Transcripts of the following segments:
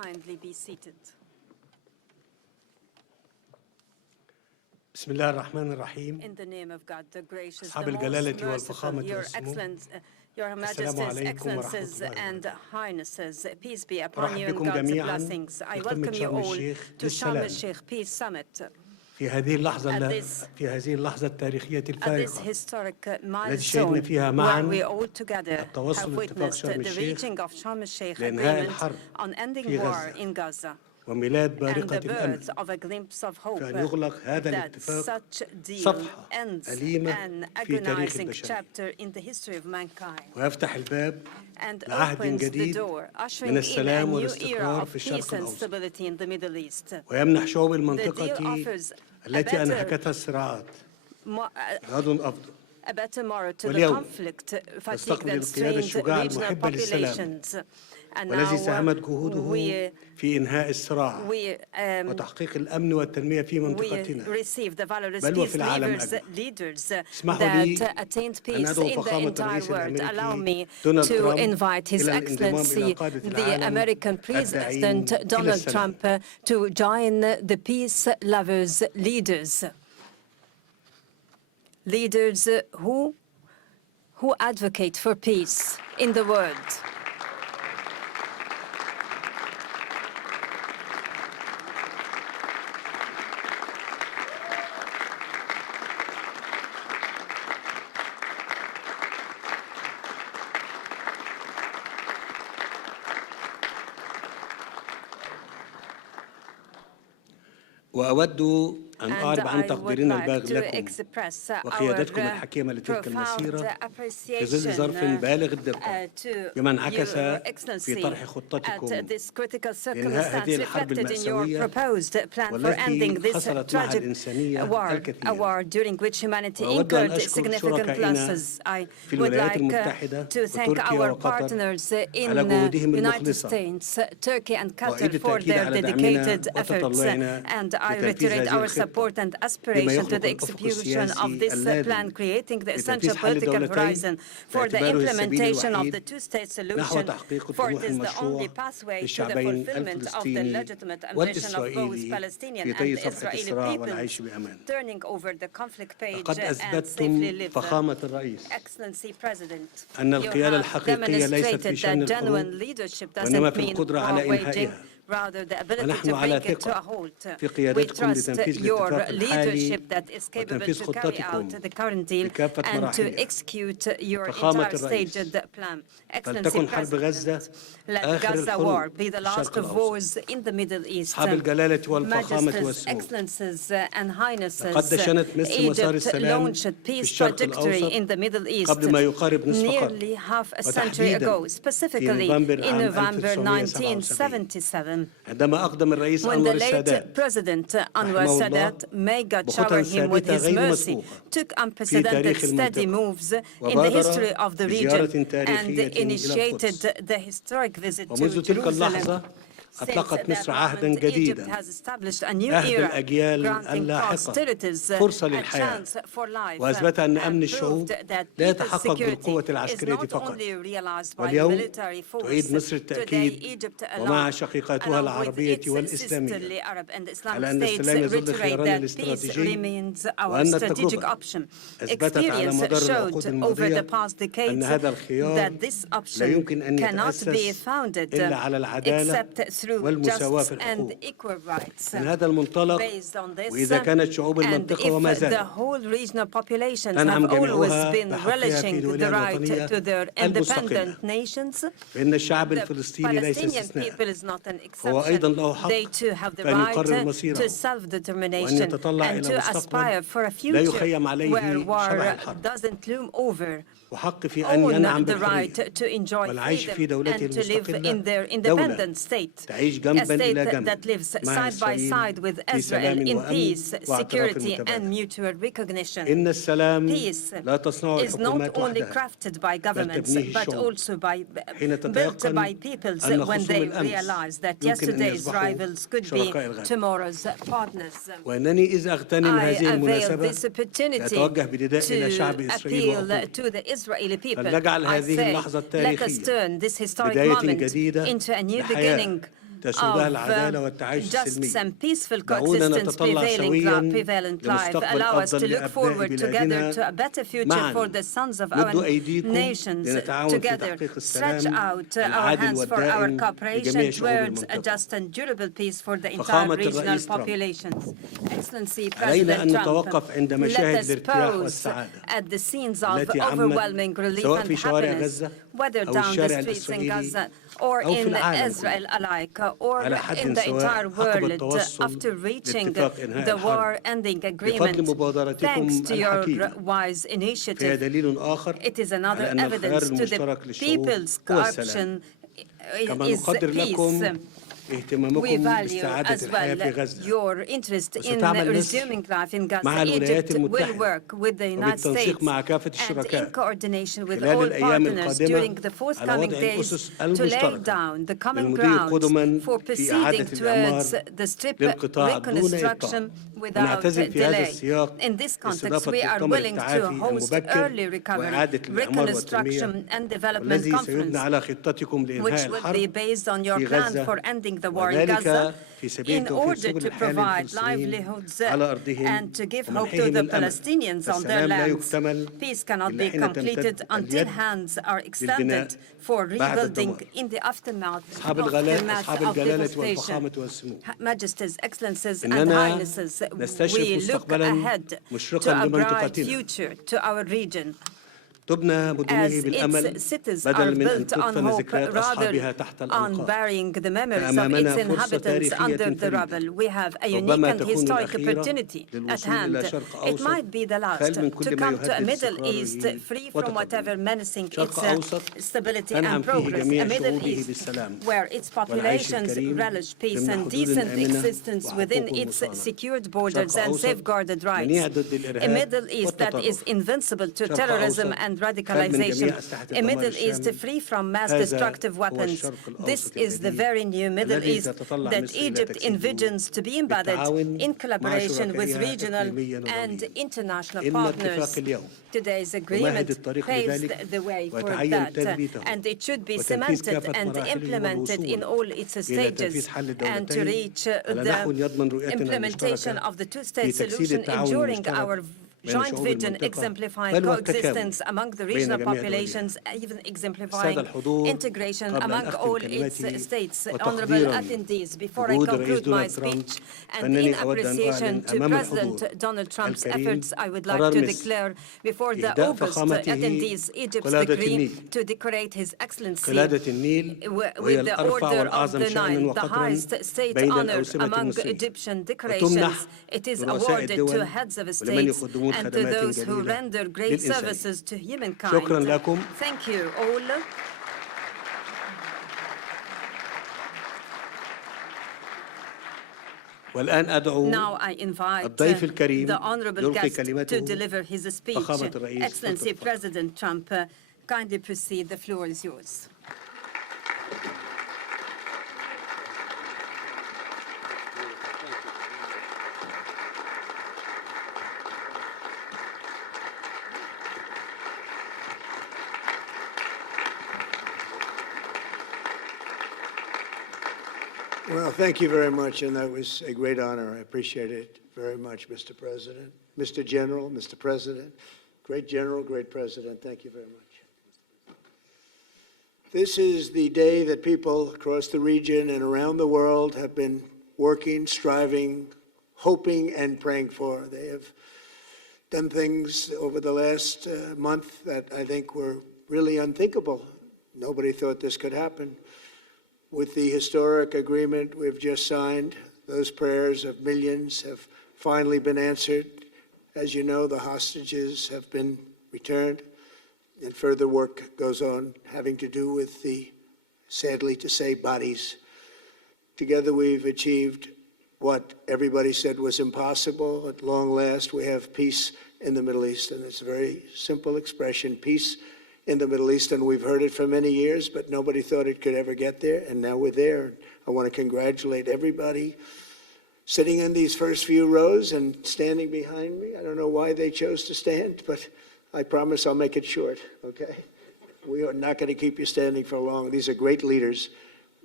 kindly be seated. بسم الله الرحمن الرحيم. In the name of God, the gracious, أصحاب the most الجلالة merciful, والفخامة Your والسمو. Excellency, Your السلام Majesties, عليكم ورحمة Excellencies, الله and وبركاته. Highnesses, peace be upon you أرحب and بكم God's جميعاً blessings. I في welcome قمة you شرم all الشيخ to Sharm للسلام. el-Sheikh Peace Summit. في هذه اللحظة التاريخية At this الفارقة historic التي شهدنا milestone فيها where معاً we all together have التوصل لاتفاق witnessed شرم the الشيخ reaching of Sharm el-Sheikh لإنهاء agreement الحرب on ending في war غزة in Gaza وميلاد and بارقة the الأمل birth of a glimpse of hope فأن يغلق هذا that الاتفاق such deal صفحة ends أليمة an في تاريخ agonizing البشرية chapter in the history of mankind ويفتح الباب and لعهد opens the جديد door, ushering من in a السلام new era والاستقرار of في peace الشرق and الأوسط stability in the Middle East. ويمنح شعوب The deal المنطقة offers التي أنهكتها الصراعات غد أفضل a better moral to the واليوم conflict fatigue نستقبل that القيادة strained الشجاعة regional المحبة للسلام populations. And والذي now ساهمت جهوده في إنهاء الصراع وتحقيق الأمن والتنمية في منطقتنا receive the valorous بل وفي peace العالم أجمع. leaders اسمحوا لي that attained أن peace أدعو in the فخامة entire الرئيس world. Allow me الأمريكي دونالد to ترامب invite His إلى الانضمام إلى Excellency, قادة the العالم American الداعين President إلى Donald السلام. Trump, to join the peace lovers leaders who advocate for peace in the world. وأود أن أعرب عن تقديرنا البالغ لكم وقيادتكم الحكيمة لتلك المسيرة في ظل ظرف بالغ الدقة بما انعكس في طرح خطتكم لإنهاء هذه الحرب المأساوية والتي خسرت معها الإنسانية الكثير. وأود أن أشكر شركائنا في الولايات المتحدة وتركيا وقطر على جهودهم المخلصة وأعيد التأكيد على دعمنا وتطلعنا لتنفيذ هذه الخطة and aspiration to the execution of this plan, creating the essential political horizon for the implementation of the two-state solution, for it is the only pathway to the fulfillment of the legitimate ambition of both Palestinian and Israeli peoples, turning over the conflict page and safely live. Excellency President, you have demonstrated that genuine leadership doesn't mean war waging, rather the ability to bring it to a halt. We trust your leadership that is capable to carry out the current deal and to execute your entire staged plan. Excellency President, let Gaza war be the last of wars in the Middle East. Majesties, Excellencies, and Highnesses, Egypt launched peace trajectory in the Middle East nearly half a century ago, specifically in November 1977. When the late President Anwar Sadat, may God shower him with his mercy, took unprecedented steady moves in the history of the region and initiated the historic visit to Jerusalem. أطلقت مصر عهداً جديداً عهد الأجيال اللاحقة فرصة للحياة وأثبت أن أمن الشعوب لا يتحقق بالقوة العسكرية فقط واليوم تعيد مصر التأكيد ومع شقيقاتها العربية والإسلامية على أن السلام يظل خيارنا الاستراتيجي وأن التجربة أثبتت على مدار العقود الماضية أن هذا الخيار لا يمكن أن يتأسس إلا على العدالة والمساواة في الحقوق. من هذا المنطلق وإذا كانت شعوب المنطقة وما زالت تنعم جميعها بحقها في دولها الوطنية المستقلة فإن الشعب الفلسطيني ليس استثناء هو أيضا له حق أن يقرر مصيره وأن يتطلع إلى مستقبل لا يخيم عليه شبح الحرب وحق في أن ينعم بالحرية والعيش في دولته المستقلة دولة تعيش جنباً إلى جنب مع إسرائيل في سلام وأمن واعتراف متبادل. إن السلام لا تصنعه الحكومات وحدها بل تبنيه الشعوب حين تتيقن أن خصوم الأمس يمكن أن يصبحوا شركاء الغد. وأنني إذا أغتنم هذه المناسبة أتوجه بنداء إلى شعب إسرائيل وأقول فلنجعل هذه اللحظة التاريخية بداية جديدة لحياة justice and peaceful coexistence prevalent life allow us to look forward together to a better future for the sons of our nations. Together, stretch out our hands for our cooperation towards a just and durable peace for the entire regional populations. Excellency President Trump, let us pause at the scenes of overwhelming relief and happiness, whether down the streets in Gaza or in Israel alike, or in the entire world, after reaching the war-ending agreement. Thanks to your wise initiative, it is another evidence to the people's corruption is peace. We value as well your interest in resuming life in Gaza. Egypt will work with the United States and in coordination with all partners during the forthcoming days to lay down the common ground for proceeding towards the strip reconstruction without delay. In this context, we are willing to host early recovery, reconstruction and development conference, which will be based on your plan for ending the war in Gaza in order to provide livelihoods and to give hope to the Palestinians on their lands. Peace cannot be completed until hands are extended for rebuilding in the aftermath of devastation. Majesties, Excellencies, and Highnesses, we look ahead to a bright future to our region. As its cities are built on hope rather on burying the memories of its inhabitants under the rubble, we have a unique and historic opportunity at hand. It might be the last to come to a Middle East free from whatever menacing its stability and progress, a Middle East where its populations relish peace and decent existence within its secured borders and safeguarded rights, a Middle East that is invincible to terrorism and radicalization, a Middle East free from mass-destructive weapons. This is the very new Middle East that Egypt envisions to be embedded in collaboration with regional and international partners. Today's agreement paves the way for that, and it should be cemented and implemented in all its stages, and to reach the implementation of the two-state solution, ensuring our joint vision exemplifying coexistence among the regional populations, even exemplifying integration among all its states. Honorable attendees, before I conclude my speech, and in appreciation to President Donald Trump's efforts, I would like to declare before the august attendees Egypt's decree to decorate His Excellency with the Order of the Nile, the highest state honor among Egyptian decorations. It is awarded to heads of states and to those who render great services to humankind. Thank you all. Now I invite the honorable guest to deliver his speech. Excellency President Trump, kindly proceed. The floor is yours. Well, thank you very much, and that was a great honor. I appreciate it very much, Mr. President. Mr. General, Mr. President, great General, great President, thank you very much. This is the day that people across the region and around the world have been working, striving, hoping, and praying for. They have done things over the last month that I think were really unthinkable. Nobody thought this could happen. With the historic agreement we've just signed, those prayers of millions have finally been answered. As you know, the hostages have been returned, and further work goes on having to do with the, sadly to say, bodies. Together we've achieved what everybody said was impossible. At long last, we have peace in the Middle East, and it's a very simple expression, peace in the Middle East, and we've heard it for many years, but nobody thought it could ever get there, and now we're there. I want to congratulate everybody sitting in these first few rows and standing behind me. I don't know why they chose to stand, but I promise I'll make it short, okay? We are not going to keep you standing for long. These are great leaders.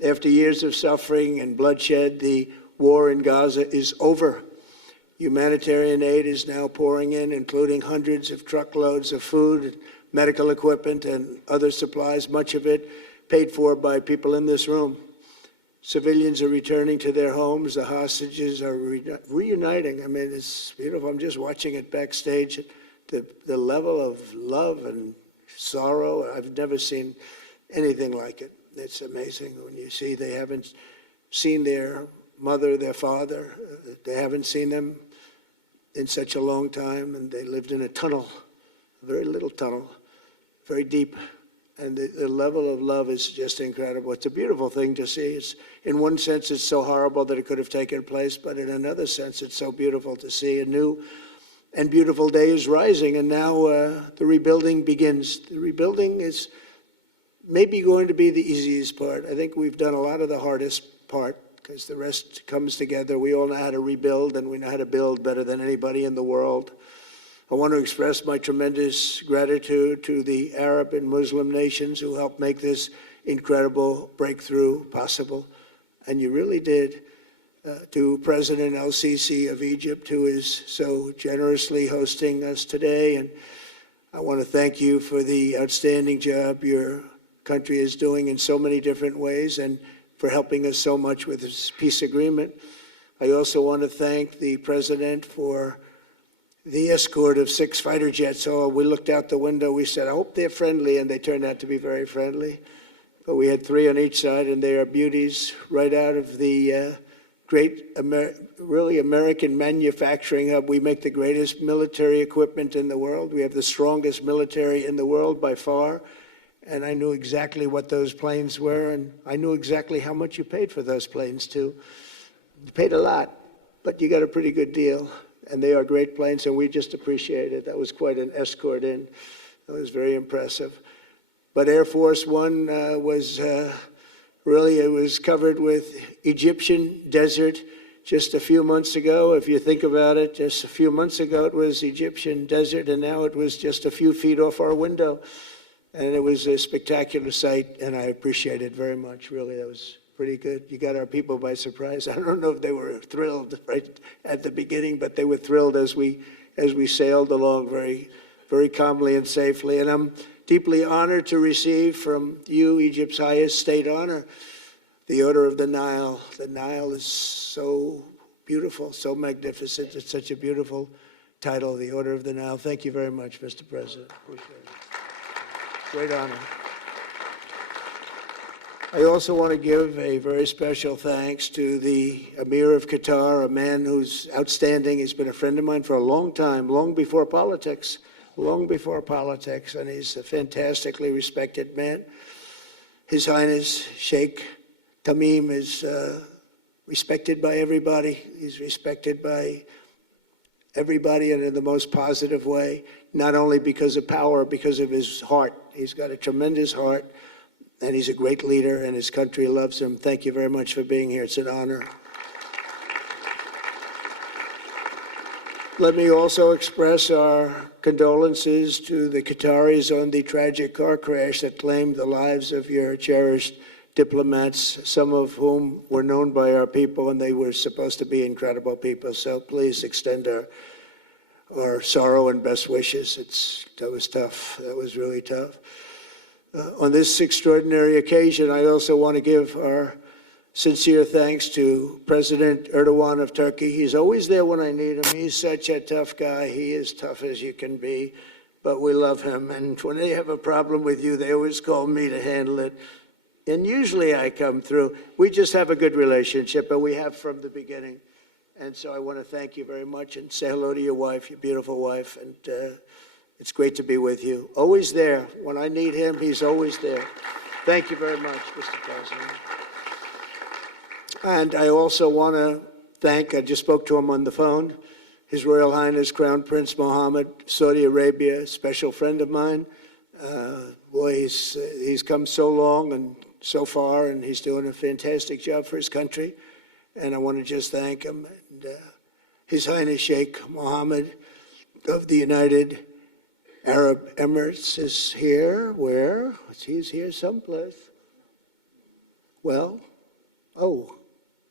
After years of suffering and bloodshed, the war in Gaza is over. Humanitarian aid is now pouring in, including hundreds of truckloads of food, medical equipment, and other supplies, much of it paid for by people in this room. Civilians are returning to their homes. The hostages are reuniting. I mean, it's beautiful. I'm just watching it backstage. The level of love and sorrow, I've never seen anything like it. It's amazing when you see they haven't seen their mother, their father. They haven't seen them in such a long time, and they lived in a tunnel, a very little tunnel, very deep. And the level of love is just incredible. It's a beautiful thing to see. It's, in one sense, it's so horrible that it could have taken place, but in another sense, it's so beautiful to see. A new and beautiful day is rising, and now the rebuilding begins. The rebuilding is maybe going to be the easiest part. I think we've done a lot of the hardest part, because the rest comes together. We all know how to rebuild, and we know how to build better than anybody in the world. I want to express my tremendous gratitude to the Arab and Muslim nations who helped make this incredible breakthrough possible. And you really did. To President el-Sissi of Egypt, who is so generously hosting us today. And I want to thank you for the outstanding job your country is doing in so many different ways, and for helping us so much with this peace agreement. I also want to thank the President for the escort of 6 fighter jets. Oh, we looked out the window, we said, I hope they're friendly, and they turned out to be very friendly. But we had 3 on each side, and they are beauties right out of the really American manufacturing hub. We make the greatest military equipment in the world. We have the strongest military in the world by far. And I knew exactly what those planes were, and I knew exactly how much you paid for those planes too. You paid a lot, but you got a pretty good deal. And they are great planes, and we just appreciate it. That was quite an escort in. That was very impressive. But Air Force One was really, it was covered with Egyptian desert just a few months ago. If you think about it, just a few months ago it was Egyptian desert, and now it was just a few feet off our window. And it was a spectacular sight, and I appreciate it very much. Really, that was pretty good. You got our people by surprise. I don't know if they were thrilled right at the beginning, but they were thrilled as we sailed along very, very calmly and safely. And I'm deeply honored to receive from you, Egypt's highest state honor, the Order of the Nile. The Nile is so beautiful, so magnificent. It's such a beautiful title, the Order of the Nile. Thank you very much, Mr. President. Appreciate it. Great honor. I also want to give a very special thanks to the Emir of Qatar, a man who's outstanding. He's been a friend of mine for a long time, long before politics, and he's a fantastically respected man. His Highness Sheikh Tamim is respected by everybody. He's respected by everybody, and in the most positive way, not only because of power, because of his heart. He's got a tremendous heart, and he's a great leader, and his country loves him. Thank you very much for being here. It's an honor. Let me also express our condolences to the Qataris on the tragic car crash that claimed the lives of your cherished diplomats, some of whom were known by our people, and they were supposed to be incredible people. So please extend our sorrow and best wishes. That was tough. That was really tough. On this extraordinary occasion, I also want to give our sincere thanks to President Erdogan of Turkey. He's always there when I need him. He's such a tough guy. He is tough as you can be, but we love him. And when they have a problem with you, they always call me to handle it. And usually I come through. We just have a good relationship, and we have from the beginning. And so I want to thank you very much and say hello to your wife, your beautiful wife. And it's great to be with you. Always there. When I need him, he's always there. Thank you very much, Mr. President. And I also want to thank, I just spoke to him on the phone, His Royal Highness Crown Prince Mohammed, Saudi Arabia, a special friend of mine. Boy, he's come so long and so far, and he's doing a fantastic job for his country. And I want to just thank him. And, His Highness Sheikh Mohammed of the United Arab Emirates is here. Where? He's here someplace. Well, oh,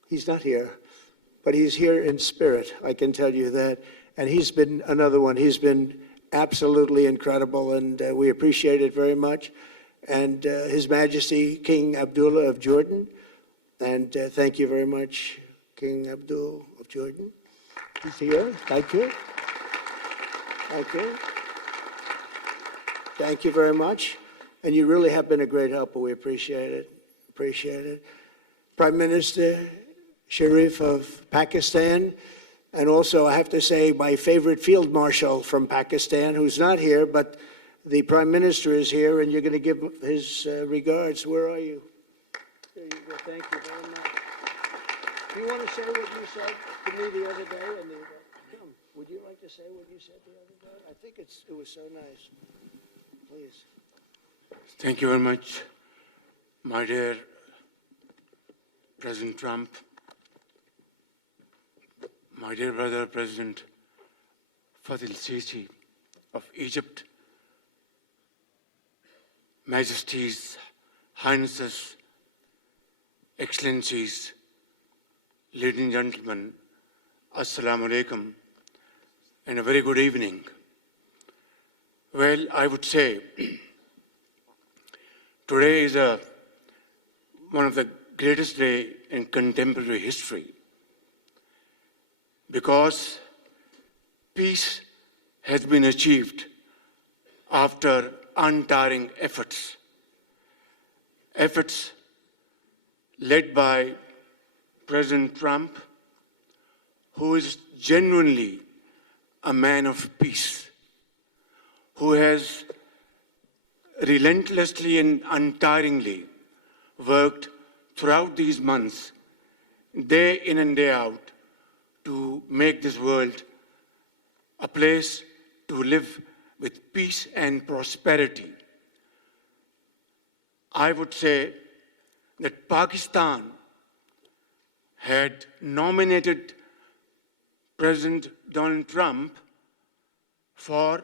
he's not here, but he's here in spirit, I can tell you that. And he's been another one. He's been absolutely incredible, and we appreciate it very much. And His Majesty King Abdullah of Jordan, and thank you very much, King Abdul of Jordan. He's here. Thank you. Thank you. Thank you very much. And you really have been a great helper. We appreciate it. Appreciate it. Prime Minister Sharif of Pakistan, and also I have to say my favorite Field Marshal from Pakistan, who's not here, but the Prime Minister is here, and you're going to give his regards. Where are you? There you go. Thank you very much. Do you want to say what you said to me the other day? Come, would you like to say what you said the other day? I think it was so nice. Please. Thank you very much, my dear President Trump, my dear brother President el-Sissi of Egypt, Majesties, Highnesses, Excellencies, ladies and gentlemen, Assalamu alaikum, and a very good evening. Well, I would say today is one of the greatest days in contemporary history, because peace has been achieved after untiring efforts led by President Trump, who is genuinely a man of peace, who has relentlessly and untiringly worked throughout these months, day in and day out, to make this world a place to live with peace and prosperity. I would say that Pakistan had nominated President Donald Trump for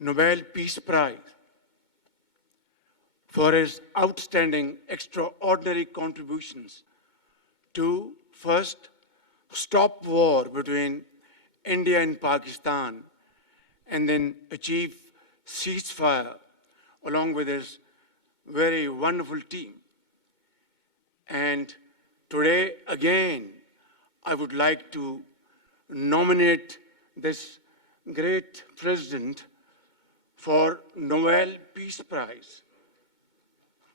Nobel Peace Prize for his outstanding, extraordinary contributions to first stop war between India and Pakistan, and then achieve ceasefire along with his very wonderful team. And today, again, I would like to nominate this great president for Nobel Peace Prize,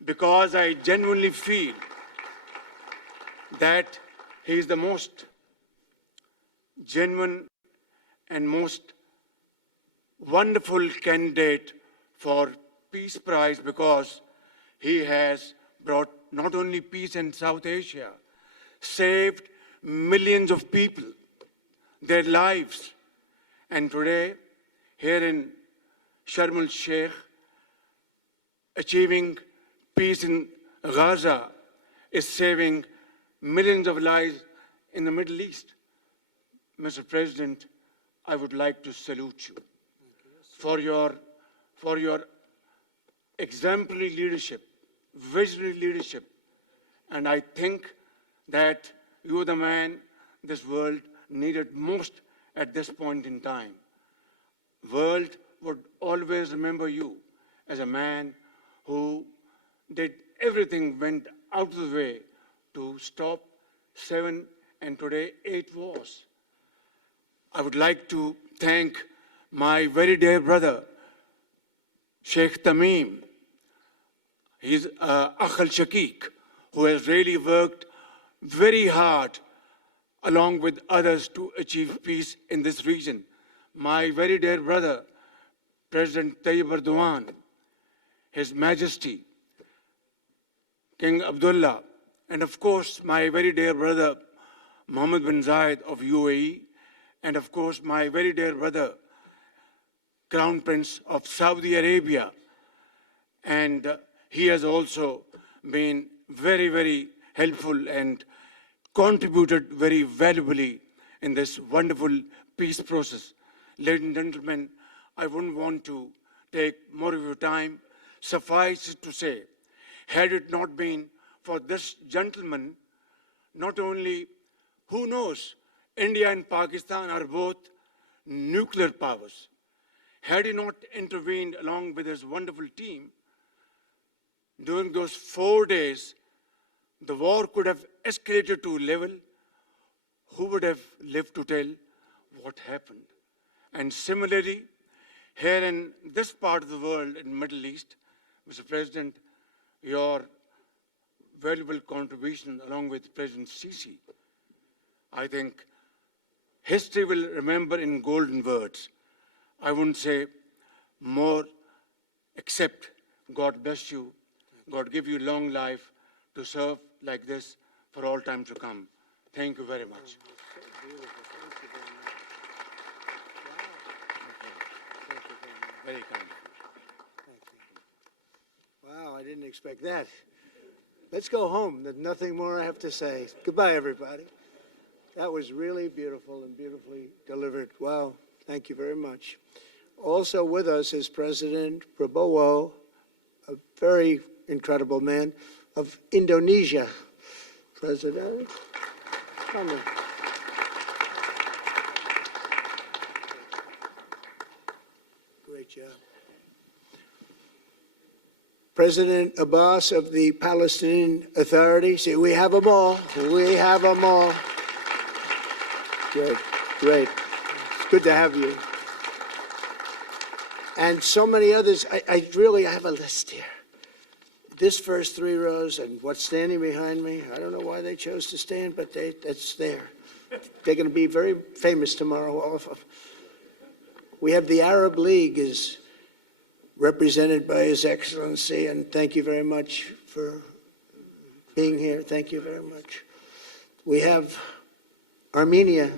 because I genuinely feel that he is the most genuine and most wonderful candidate for Peace Prize, because he has brought not only peace in South Asia, saved millions of people, their lives. And today, here in Sharm el-Sheikh, achieving peace in Gaza is saving millions of lives in the Middle East. Mr. President, I would like to salute you for your exemplary leadership, visionary leadership. And I think that you are the man this world needed most at this point in time. World would always remember you as a man who did everything, went out of the way to stop 7 and today 8 wars. I would like to thank my very dear brother, Sheikh Tamim. He's el-Sheikh, who has really worked very hard along with others to achieve peace in this region. My very dear brother, President Erdogan, His Majesty, King Abdullah, and of course, my very dear brother, Mohammed bin Zayed of UAE, and of course, my very dear brother, Crown Prince of Saudi Arabia. And he has also been very, very helpful and contributed very valuably in this wonderful peace process. Ladies and gentlemen, I wouldn't want to take more of your time. Suffice it to say, had it not been for this gentleman, not only, who knows, India and Pakistan are both nuclear powers. Had he not intervened along with his wonderful team, during those 4 days, the war could have escalated to a level. Who would have lived to tell what happened? And similarly, here in this part of the world, in the Middle East, Mr. President, your valuable contribution along with President Sisi, I think history will remember in golden words. I wouldn't say more, except God bless you, God give you long life to serve like this for all time to come. Thank you very much. Very kind. Wow, I didn't expect that. Let's go home. There's nothing more I have to say. Goodbye, everybody. That was really beautiful and beautifully delivered. Wow, thank you very much. Also with us is President Prabowo, a very incredible man, of Indonesia. President, come in. Great job. President Abbas of the Palestinian Authority. See, we have them all. We have them all. Good, great. It's good to have you. And so many others. I really have a list here. This first 3 rows and what's standing behind me, I don't know why they chose to stand, but that's there. They're going to be very famous tomorrow, all of them. We have the Arab League is represented by His Excellency, and thank you very much for being here. Thank you very much. We have Armenia,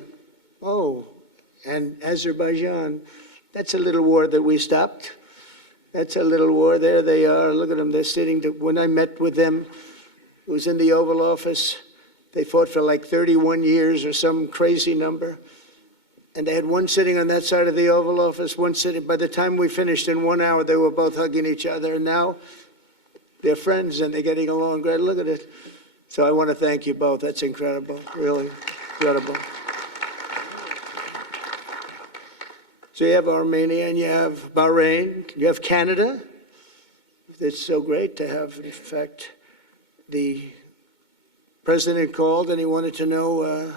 and Azerbaijan. That's a little war that we stopped. That's a little war. There they are. Look at them. They're sitting. When I met with them, it was in the Oval Office. They fought for like 31 years or some crazy number. And they had one sitting on that side of the Oval Office, one sitting. By the time we finished in 1 hour, they were both hugging each other. And now they're friends and they're getting along great. Look at it. So I want to thank you both. That's incredible. Really incredible. So you have Armenia and you have Bahrain, you have Canada. It's so great to have, in fact, the president called and he wanted to know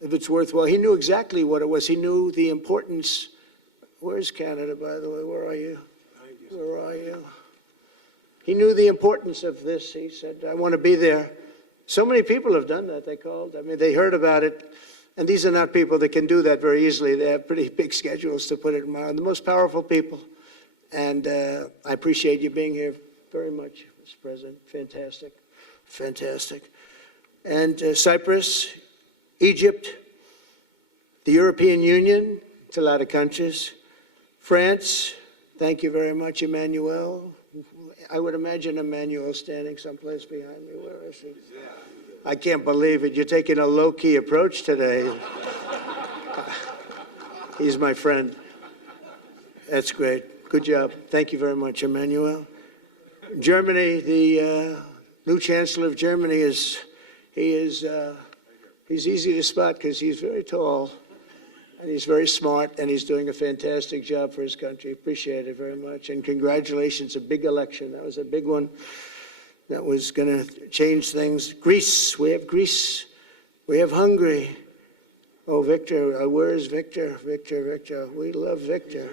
if it's worthwhile. He knew exactly what it was. He knew the importance. Where's Canada, by the way? Where are you? Where are you? He knew the importance of this. He said, I want to be there. So many people have done that. They called. I mean, they heard about it. And these are not people that can do that very easily. They have pretty big schedules to put it in mind. The most powerful people. And I appreciate you being here very much, Mr. President. Fantastic. Fantastic. And Cyprus, Egypt, the European Union, it's a lot of countries. France, thank you very much, Emmanuel. I would imagine Emmanuel standing someplace behind me. Where is he? I can't believe it. You're taking a low-key approach today. He's my friend. That's great. Good job. Thank you very much, Emmanuel. Germany, the new Chancellor of Germany he's easy to spot because he's very tall and he's very smart and he's doing a fantastic job for his country. Appreciate it very much. And congratulations, a big election. That was a big one. That was going to change things. Greece, we have Greece. We have Hungary. Oh, Victor, where is Victor? Victor. We love Victor.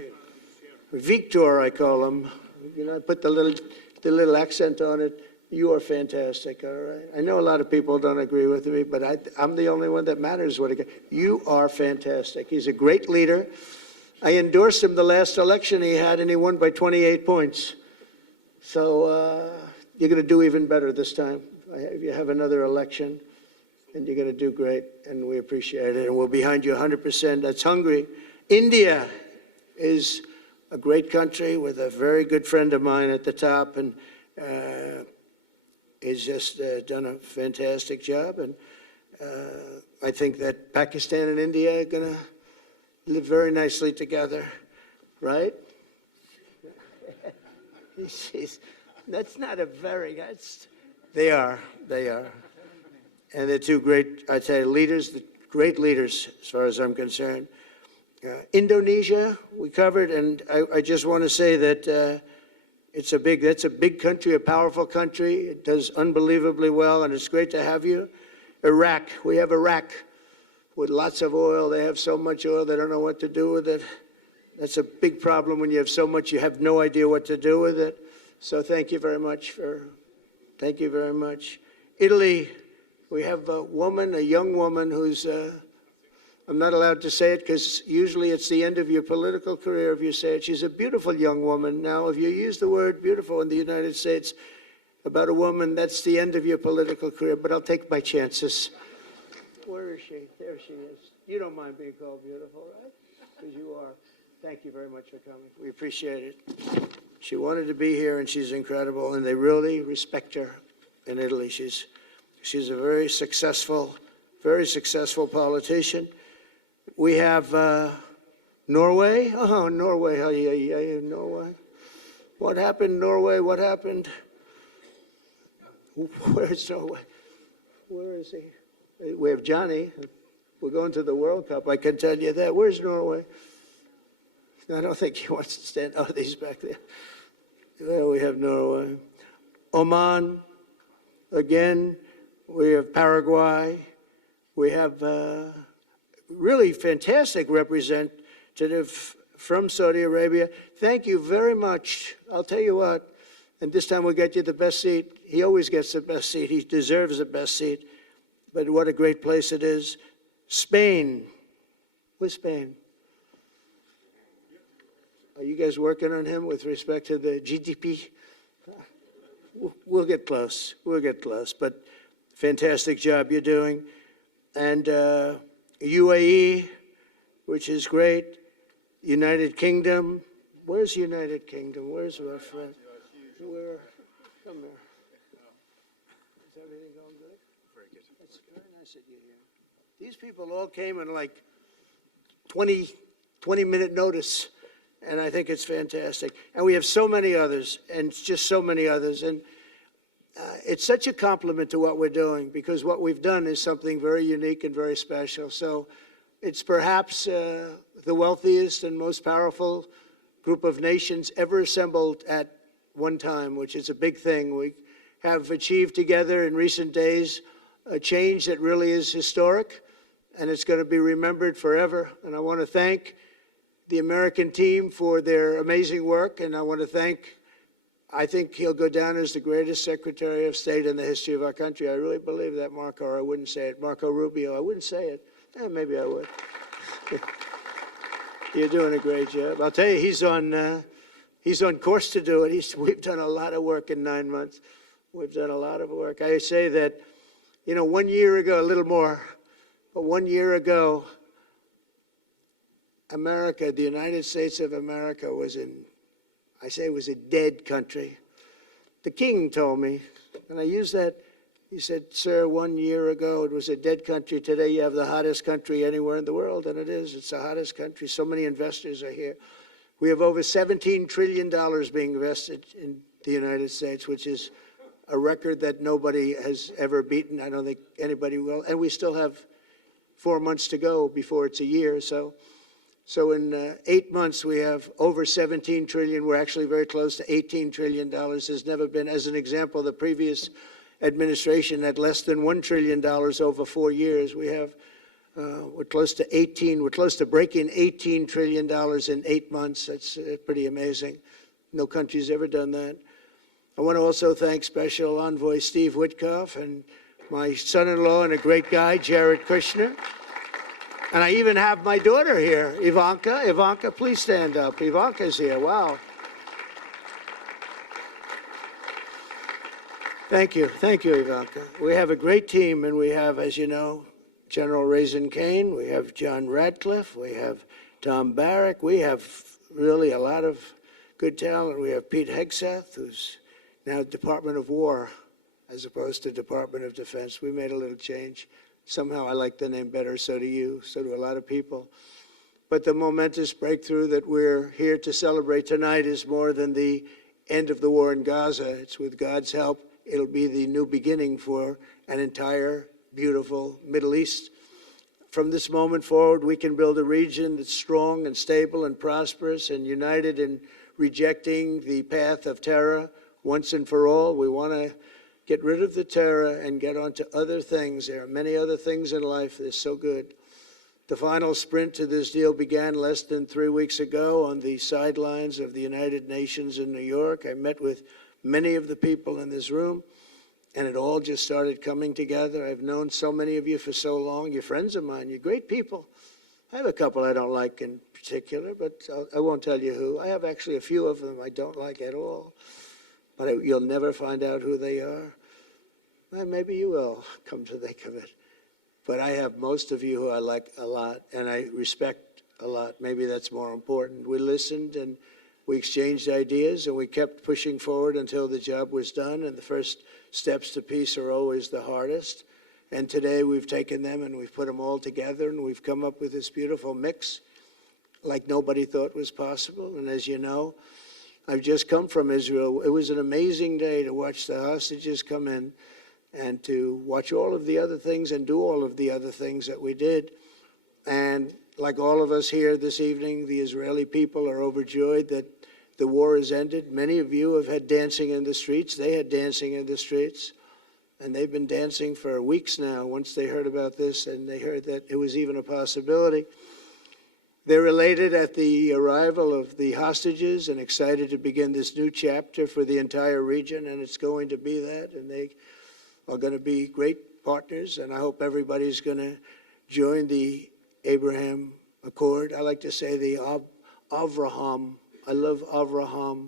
Victor, I call him. You know, I put the little accent on it. You are fantastic, all right? I know a lot of people don't agree with me, but I'm the only one that matters. You are fantastic. He's a great leader. I endorsed him the last election he had, and he won by 28 points. So, you're going to do even better this time. You have another election, and you're going to do great, and we appreciate it, and we're behind you 100%. That's Hungary. India is a great country with a very good friend of mine at the top, and he's just done a fantastic job, and I think that Pakistan and India are going to live very nicely together, right? That's not a very, They are. And they're two great, I'd say, leaders, great leaders as far as I'm concerned. Indonesia, we covered, and I just want to say that that's a big country, a powerful country. It does unbelievably well, and it's great to have you. Iraq, we have Iraq with lots of oil. They have so much oil, they don't know what to do with it. That's a big problem when you have so much, you have no idea what to do with it. So thank you very much thank you very much. Italy, we have a young woman who's, I'm not allowed to say it because usually it's the end of your political career if you say it. She's a beautiful young woman. Now, if you use the word beautiful in the United States about a woman, that's the end of your political career, but I'll take my chances. Where is she? There she is. You don't mind being called beautiful, right? Because you are. Thank you very much for coming. We appreciate it. She wanted to be here, and she's incredible, and they really respect her in Italy. She's a very successful politician. We have Norway. Oh, Norway. Norway. What happened, Norway? What happened? Where's Norway? Where is he? We have Johnny. We're going to the World Cup. I can tell you that. Where's Norway? I don't think he wants to stand. Oh, he's back there. There we have Norway. Oman. Again, we have Paraguay. We have really fantastic representative from Saudi Arabia. Thank you very much. I'll tell you what, and this time we'll get you the best seat. He always gets the best seat. He deserves the best seat. But what a great place it is. Spain. Where's Spain? Are you guys working on him with respect to the GDP? We'll get close. We'll get close. But fantastic job you're doing. And UAE, which is great. United Kingdom. Where's United Kingdom? Where's my friend? Where? Come here. Is everything going good? Very good. It's very nice that you're here. These people all came in like 20-minute notice. And I think it's fantastic. And we have so many others, and just so many others. And it's such a compliment to what we're doing, because what we've done is something very unique and very special. So it's perhaps the wealthiest and most powerful group of nations ever assembled at one time, which is a big thing. We have achieved together in recent days a change that really is historic, and it's going to be remembered forever. And I want to thank the American team for their amazing work, and I want to thank, I think he'll go down as the greatest Secretary of State in the history of our country. I really believe that, Marco, or I wouldn't say it. Marco Rubio, I wouldn't say it. Maybe I would. You're doing a great job. I'll tell you, he's on course to do it. We've done a lot of work in 9 months. We've done a lot of work. I say that, 1 year ago, a little more, but 1 year ago, America, the United States of America was a dead country. The king told me, and I use that, he said, sir, 1 year ago it was a dead country. Today you have the hottest country anywhere in the world, and it is. It's the hottest country. So many investors are here. We have over $17 trillion being invested in the United States, which is a record that nobody has ever beaten. I don't think anybody will. And we still have 4 months to go before it's a year. So in 8 months, we have over 17 trillion. We're actually very close to $18 trillion. There's never been, as an example, the previous administration had less than $1 trillion over 4 years. We have, we're close to breaking $18 trillion in 8 months. That's pretty amazing. No country's ever done that. I want to also thank Special Envoy Steve Witkoff and my son-in-law and a great guy, Jared Kushner. And I even have my daughter here, Ivanka. Ivanka, please stand up. Ivanka's here. Wow. Thank you. Thank you, Ivanka. We have a great team, and we have, as you know, General Raisin Kane. We have John Radcliffe. We have Tom Barrack. We have really a lot of good talent. We have Pete Hegseth, who's now Department of War as opposed to Department of Defense. We made a little change. Somehow I like the name better, so do you, so do a lot of people. But the momentous breakthrough that we're here to celebrate tonight is more than the end of the war in Gaza. It's with God's help it'll be the new beginning for an entire beautiful Middle East. From this moment forward, we can build a region that's strong and stable and prosperous and united in rejecting the path of terror once and for all. We want to get rid of the terror and get on to other things. There are many other things in life that are so good. The final sprint to this deal began less than 3 weeks ago on the sidelines of the United Nations in New York. I met with many of the people in this room, and it all just started coming together. I've known so many of you for so long. You're friends of mine. You're great people. I have a couple I don't like in particular, but I won't tell you who. I have actually a few of them I don't like at all, but you'll never find out who they are. Well, maybe you will, come to think of it. But I have most of you who I like a lot, and I respect a lot. Maybe that's more important. We listened, and we exchanged ideas, and we kept pushing forward until the job was done, and the first steps to peace are always the hardest. And today we've taken them, and we've put them all together, and we've come up with this beautiful mix like nobody thought was possible. And as you know, I've just come from Israel. It was an amazing day to watch the hostages come in, and to watch all of the other things and do all of the other things that we did. And like all of us here this evening, the Israeli people are overjoyed that the war has ended. Many of you have had dancing in the streets. They had dancing in the streets. And they've been dancing for weeks now once they heard about this, and they heard that it was even a possibility. They're elated at the arrival of the hostages and excited to begin this new chapter for the entire region, and it's going to be that. And they are going to be great partners, and I hope everybody's going to join the Abraham Accord. I like to say the Avraham. I love Avraham,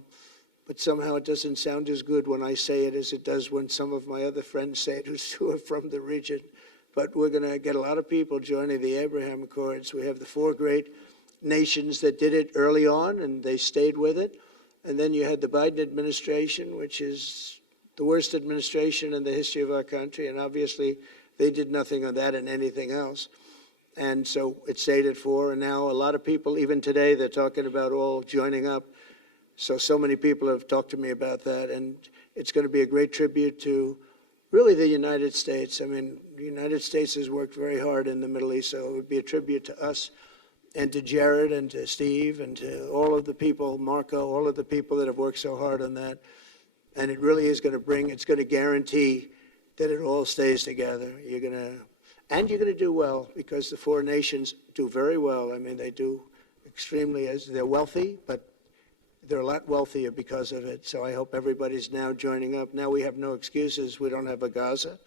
but somehow it doesn't sound as good when I say it as it does when some of my other friends say it who are from the region. But we're going to get a lot of people joining the Abraham Accords. We have the 4 great nations that did it early on, and they stayed with it. And then you had the Biden administration, which is the worst administration in the history of our country, and obviously they did nothing on that and anything else. And so it stayed at 4, and now a lot of people, even today, they're talking about all joining up. So many people have talked to me about that, and it's going to be a great tribute to really the United States. I mean, the United States has worked very hard in the Middle East, so it would be a tribute to us and to Jared and to Steve and to all of the people, Marco, all of the people that have worked so hard on that. And it really is going to it's going to guarantee that it all stays together. You're going to do well, because the 4 nations do very well. I mean, they do extremely, as they're wealthy, but they're a lot wealthier because of it. So I hope everybody's now joining up. Now we have no excuses. We don't have a Gaza,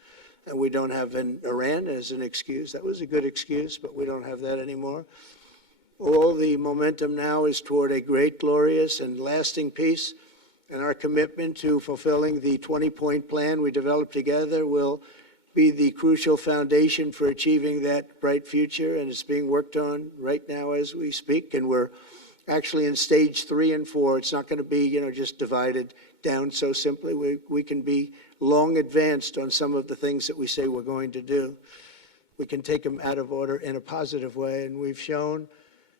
and we don't have an Iran as an excuse. That was a good excuse, but we don't have that anymore. All the momentum now is toward a great, glorious, and lasting peace. And our commitment to fulfilling the 20-point plan we developed together will be the crucial foundation for achieving that bright future. And it's being worked on right now as we speak. And we're actually in stage 3 and 4. It's not going to be, just divided down so simply. We can be long advanced on some of the things that we say we're going to do. We can take them out of order in a positive way. And we've shown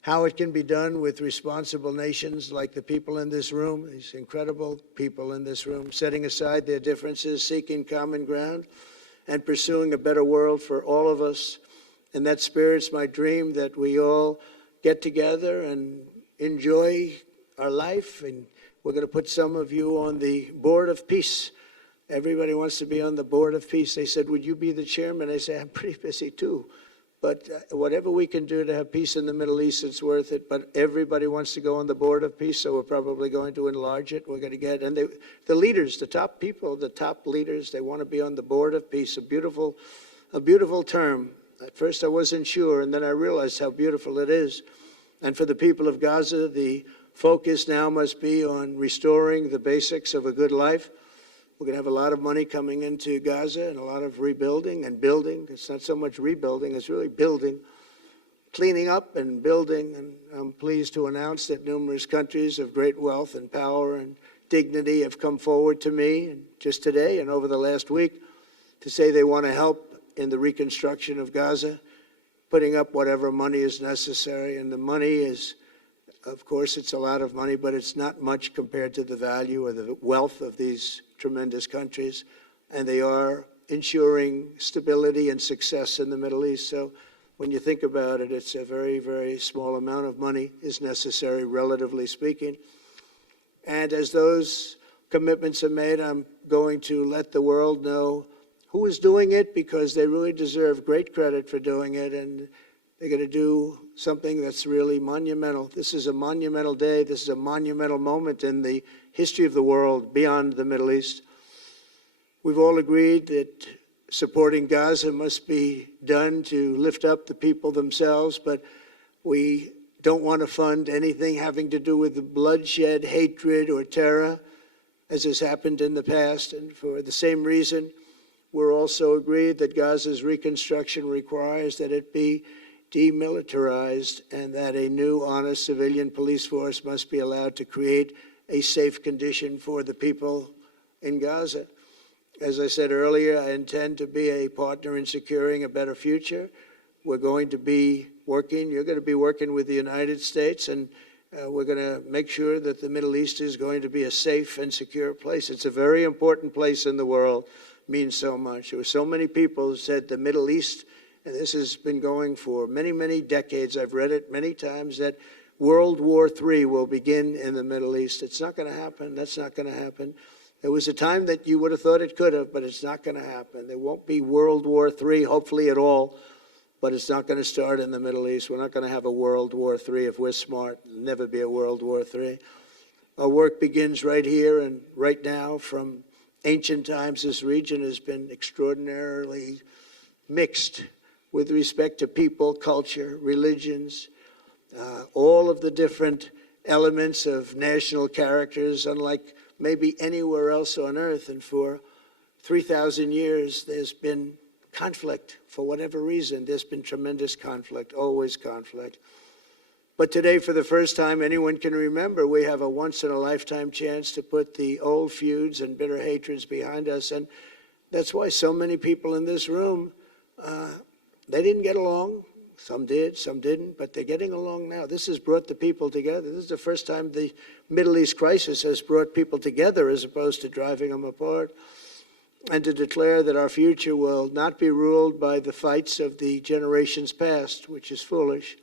how it can be done with responsible nations like the people in this room, these incredible people in this room, setting aside their differences, seeking common ground, and pursuing a better world for all of us. And that spirit's my dream, that we all get together and enjoy our life. And we're going to put some of you on the Board of Peace. Everybody wants to be on the Board of Peace. They said, would you be the chairman? I say, I'm pretty busy too. But whatever we can do to have peace in the Middle East, it's worth it. But everybody wants to go on the Board of Peace, so we're probably going to enlarge it. We're going to get, and the leaders, the top people, the top leaders, they want to be on the Board of Peace. A beautiful term. At first I wasn't sure, and then I realized how beautiful it is. And for the people of Gaza, the focus now must be on restoring the basics of a good life. We're going to have a lot of money coming into Gaza and a lot of rebuilding and building. It's not so much rebuilding, it's really building, cleaning up and building. And I'm pleased to announce that numerous countries of great wealth and power and dignity have come forward to me, and just today and over the last week, to say they want to help in the reconstruction of Gaza, putting up whatever money is necessary. And the money is, of course, it's a lot of money, but it's not much compared to the value or the wealth of these tremendous countries. and they are ensuring stability and success in the Middle East. So when you think about it, it's a very, very small amount of money is necessary, relatively speaking. And as those commitments are made, I'm going to let the world know who is doing it, because they really deserve great credit for doing it, and they're going to do something that's really monumental. This is a monumental day. This is a monumental moment in the history of the world beyond the Middle East. We've all agreed that supporting Gaza must be done to lift up the people themselves, but we don't want to fund anything having to do with the bloodshed, hatred, or terror, as has happened in the past. And for the same reason, we're also agreed that Gaza's reconstruction requires that it be demilitarized and that a new, honest civilian police force must be allowed to create a safe condition for the people in Gaza. As I said earlier, I intend to be a partner in securing a better future. We're going to be working, you're going to be working with the United States, and we're going to make sure that the Middle East is going to be a safe and secure place. It's a very important place in the world, means so much. There were so many people who said the Middle East, and this has been going for many, many decades. I've read it many times, that World War III will begin in the Middle East. It's not going to happen. That's not going to happen. There was a time that you would have thought it could have, but it's not going to happen. There won't be World War III, hopefully at all, but it's not going to start in the Middle East. We're not going to have a World War III if we're smart. There'll never be a World War III. Our work begins right here and right now. From ancient times, this region has been extraordinarily mixed with respect to people, culture, religions, all of the different elements of national characters, unlike maybe anywhere else on earth. And for 3,000 years, there's been conflict. For whatever reason, there's been tremendous conflict, always conflict. But today, for the first time anyone can remember, we have a once-in-a-lifetime chance to put the old feuds and bitter hatreds behind us. And that's why so many people in this room, they didn't get along. Some did, some didn't, but they're getting along now. This has brought the people together. This is the first time the Middle East crisis has brought people together as opposed to driving them apart. And to declare that our future will not be ruled by the fights of the generations past, which is foolish.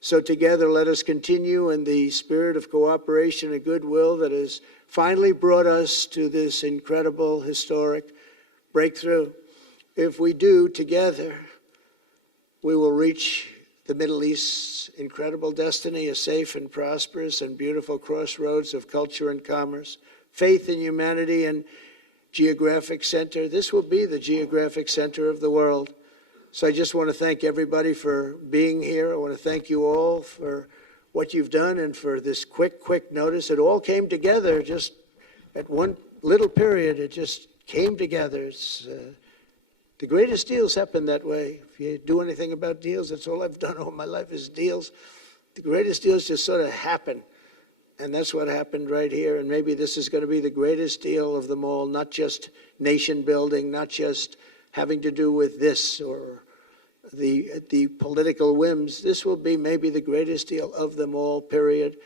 So together, let us continue in the spirit of cooperation and goodwill that has finally brought us to this incredible, historic breakthrough. If we do together, we will reach the Middle East's incredible destiny, a safe and prosperous and beautiful crossroads of culture and commerce, faith in humanity and geographic center. This will be the geographic center of the world. So I just want to thank everybody for being here. I want to thank you all for what you've done and for this quick notice. It all came together just at one little period. It just came together. It's, the greatest deals happen that way. If you do anything about deals, that's all I've done all my life is deals. The greatest deals just sort of happen. And that's what happened right here. And maybe this is going to be the greatest deal of them all, not just nation building, not just having to do with this or the political whims. This will be maybe the greatest deal of them all, period.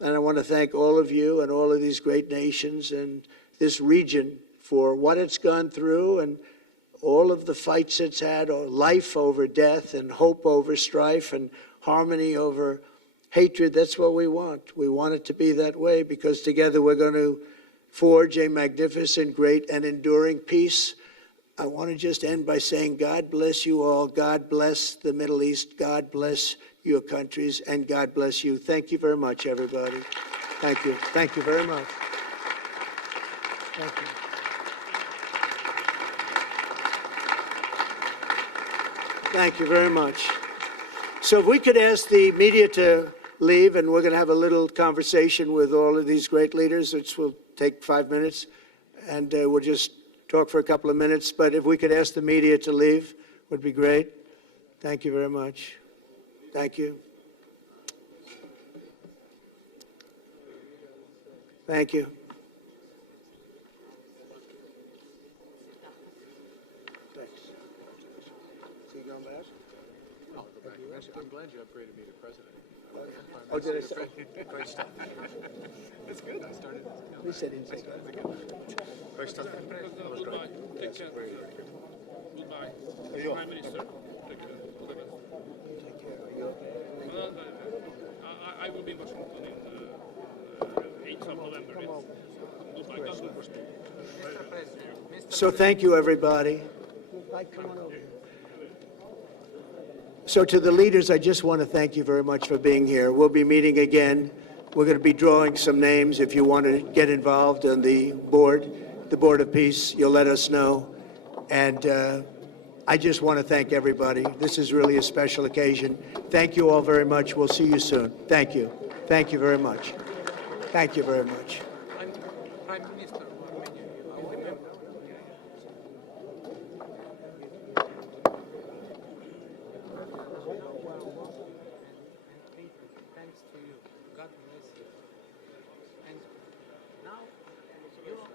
And I want to thank all of you and all of these great nations and this region for what it's gone through and all of the fights it's had, or life over death and hope over strife and harmony over hatred. That's what we want. We want it to be that way because together we're going to forge a magnificent, great, and enduring peace. I want to just end by saying God bless you all. God bless the Middle East. God bless your countries, and God bless you. Thank you very much, everybody. Thank you. Thank you very much. Thank you. Thank you very much. So if we could ask the media to leave, and we're going to have a little conversation with all of these great leaders, which will take 5 minutes, and we'll just talk for a couple of minutes. But if we could ask the media to leave, would be great. Thank you very much. Thank you. Thank you. Thanks. So you going back? I'm glad you upgraded me to president. Oh, did I say? Great stuff. That's good. I started. We said inside. Great stuff. That was great. Take care. Very, very good. Goodbye. you? Prime Minister. Take care. All the best. Take care. Are you okay? Well, I will be in Washington in 8th of November. Goodbye. God bless. So thank you, everybody. So to the leaders, I just want to thank you very much for being here. We'll be meeting again. We're going to be drawing some names. If you want to get involved on the Board of Peace, you'll let us know. And I just want to thank everybody. This is really a special occasion. Thank you all very much. We'll see you soon. Thank you. Thank you very much. Thank you very much. I'm Prime Minister of Armenia. I will remember. Thanks to you. God bless you. And now, you know,